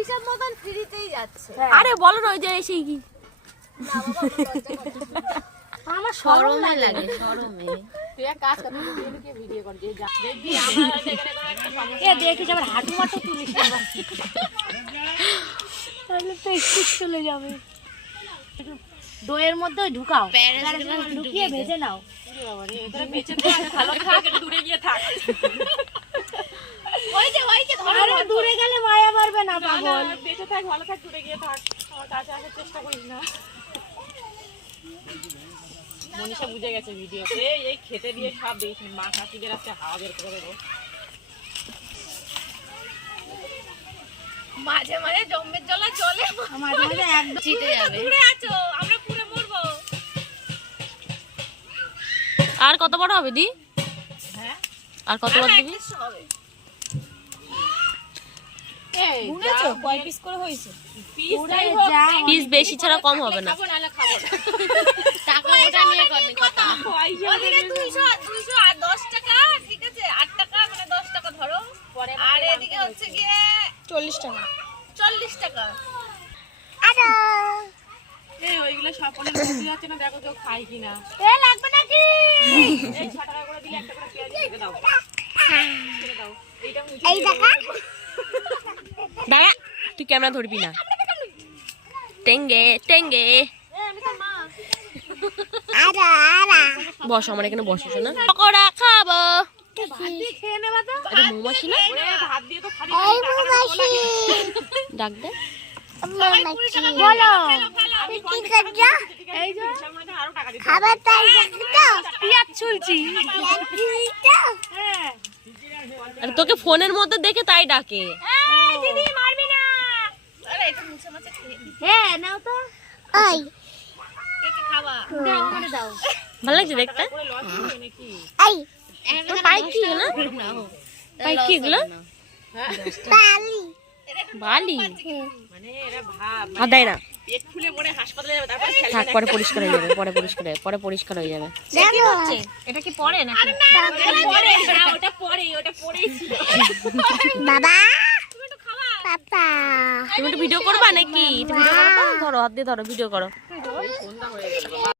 হিসাব মতন ফ্রিতেই যাচ্ছে। আরে বলো না ওই যে সেই কি না বাবা আমার শরম লাগে, শরমে। তুই এক কাজ কর, ভিডিও কর যে দেখবি দেখিস আবার হাঁটু মাটু তুলিস না, তাহলে তো একটু চলে যাবে। দইয়ের মধ্যে ঢুকাও, ঢুকিয়ে ভেজে নাও। ভালো থাক, দূরে গিয়ে থাক। আরে দূরে গেলে মায়া পারবে না পাগল। বেঁচে থাক, ভালো থাক, দূরে গিয়ে থাক, আমার কাছে আসার চেষ্টা করিস না। মনীষা বুঝে গেছে ভিডিও এই খেতে দিয়ে সব দেখি মা কাশি গেছে হাওয়া বের করে দেবো। মাঝে মাঝে জম্মের জলা চলে, মাঝে মাঝে একদম চিটে যাবে। দূরে আছো, আমরা পুরো মরবো। আর কত বড় হবে দি? হ্যাঁ আর কত বড় দিবি? হবে বুঝেছো কয় পিস করে হয়েছে? পিস বেশি ছাড়া কম হবে না। খাবো নাহলে খাবো না। টাকা ওটা নিয়ে করনি কথা। ওদিকে 200 আর 10 টাকা, ঠিক আছে 8 টাকা মানে 10 টাকা ধরো, আর এদিকে হচ্ছে গিয়ে 40 টাকা। 40 টাকা। এই ওইগুলো সপনের মধ্যে যাচ্ছে না, দেখো তো খাই কিনা। এ লাগবে নাকি? এই 6 টাকা করে দিলে একটা করে পেঁয়াজ কেটে দাও, কেটে দাও। এইটা মুছে এই টাকা দাঁড়া, তুই ক্যামেরা ধরবি না। টেঙ্গে টেঙ্গে বস, আমার এখানে বসে শোনা। পকোড়া খাবো। খেয়ে নেবা তো। এটা মৌমাছি না? ভাত দিয়ে তো খালি ডাক দে। বলো এই যে আরো টাকা দিতে খাবার তাই পিয়াজ ছুলছি। হ্যাঁ আর তোকে ফোনের মধ্যে দেখে তাই ডাকে। দিদি মারবি না। আরে এটা মুছে মুছে খেয়ে নি। হ্যাঁ নাও তো। ওই কে কে খাবা? দাও আমারে দাও। ভালো লাগছে দেখতে। করে লস হবে নাকি? এই তোর পাই কি না? পাই কি এগুলো? বালি বালি। মানে এরা ভাব আর দেয় না। পেট ফুলে পড়ে হাসপাতালে যাবে, তারপরে খেলবে থাক, পরে পরিষ্কার হয়ে যাবে, পরে পরিষ্কার হয়ে যাবে। দেখো এটা কি পড়ে নাকি? পরে না ওটা পড়েই ছিল। বাবা পাপা তুমি একটু ভিডিও করবা নাকি? একটু ভিডিও করো তো, ধরো হাত দিয়ে ধরো, ভিডিও করো। সন্ধ্যা হয়ে গেল বাবা।